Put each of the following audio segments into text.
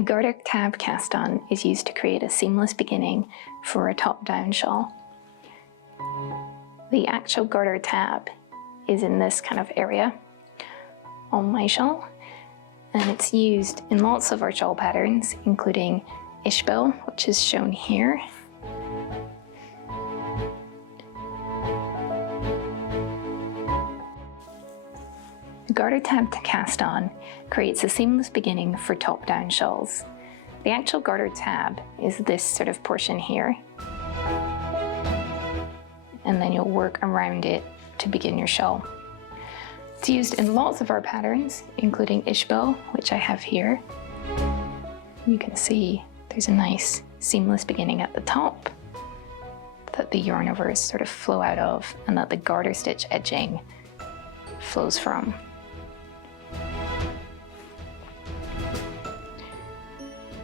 A garter tab cast on is used to create a seamless beginning for a top-down shawl. The actual garter tab is in this kind of area on my shawl, and it's used in lots of our shawl patterns, including Ishbel, which is shown here. The garter tab to cast on creates a seamless beginning for top-down shawls. The actual garter tab is this sort of portion here, and then you'll work around it to begin your shawl. It's used in lots of our patterns, including Ishbel, which I have here. You can see there's a nice seamless beginning at the top that the yarn overs sort of flow out of, and that the garter stitch edging flows from.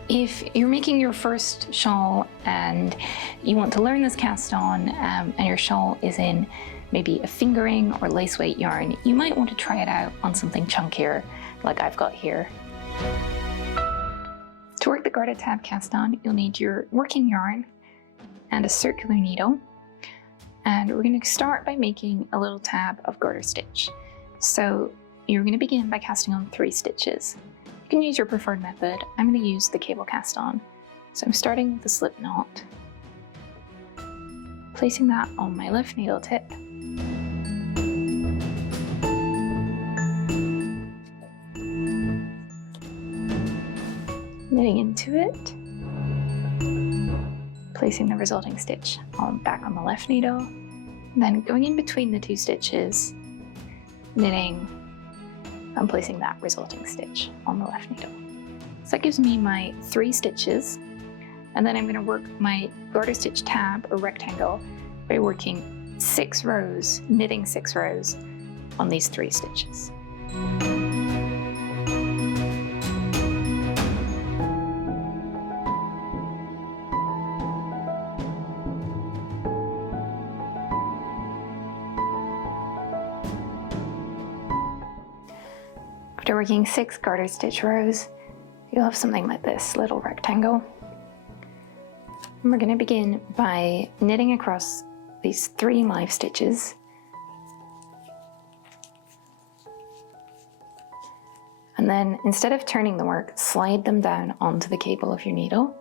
If you're making your first shawl and you want to learn this cast on, and your shawl is in maybe a fingering or lace weight yarn, you might want to try it out on something chunkier like I've got here. To work the garter tab cast on, you'll need your working yarn and a circular needle, and we're going to start by making a little tab of garter stitch. So you're going to begin by casting on 3 stitches. You can use your preferred method. I'm going to use the cable cast on. So I'm starting with a slip knot, placing that on my left needle tip, knitting into it, placing the resulting stitch back on the left needle, then going in between the 2 stitches, knitting, and placing that resulting stitch on the left needle. So that gives me my 3 stitches, and then I'm going to work my garter stitch tab or rectangle by working 6 rows, knitting 6 rows on these 3 stitches. After working 6 garter stitch rows, you'll have something like this little rectangle. And we're going to begin by knitting across these 3 live stitches. And then, instead of turning the work, slide them down onto the cable of your needle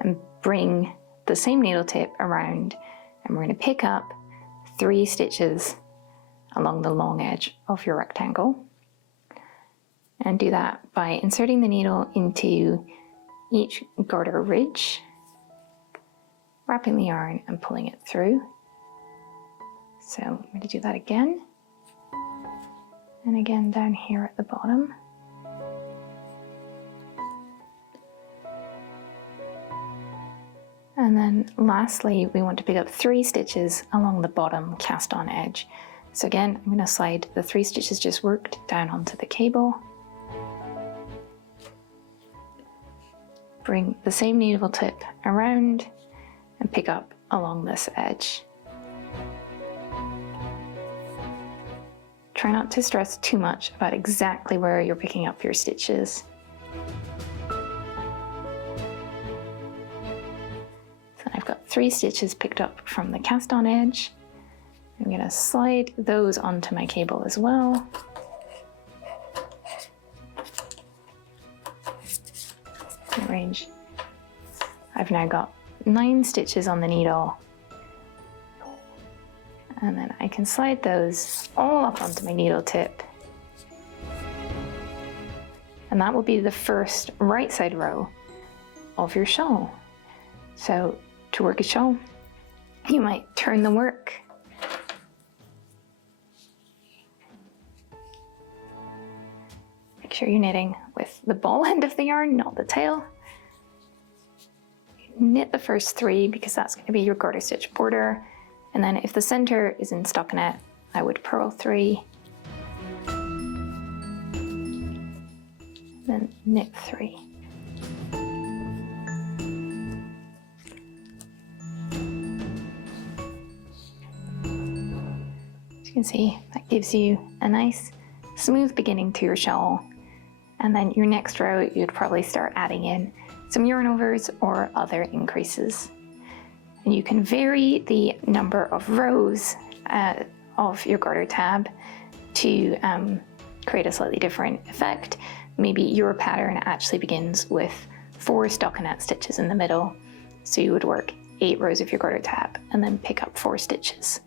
and bring the same needle tip around, and we're going to pick up 3 stitches along the long edge of your rectangle, and do that by inserting the needle into each garter ridge, wrapping the yarn and pulling it through. So I'm going to do that again, and again down here at the bottom. And then lastly, we want to pick up 3 stitches along the bottom cast on edge. So again, I'm going to slide the 3 stitches just worked down onto the cable, bring the same needle tip around and pick up along this edge. Try not to stress too much about exactly where you're picking up your stitches. So I've got 3 stitches picked up from the cast on edge. I'm going to slide those onto my cable as well. Arrange. I've now got 9 stitches on the needle, and then I can slide those all up onto my needle tip, and that will be the first right side row of your shawl. So to work a shawl, you might turn the work. Make sure you're knitting with the ball end of the yarn, not the tail. Knit the first 3 because that's going to be your garter stitch border, and then if the center is in stockinette, I would purl 3, then knit 3. As you can see, that gives you a nice smooth beginning to your shawl, And then your next row, you'd probably start adding in some yarn overs or other increases. And you can vary the number of rows of your garter tab to create a slightly different effect. Maybe your pattern actually begins with 4 stockinette stitches in the middle, so you would work 8 rows of your garter tab and then pick up 4 stitches.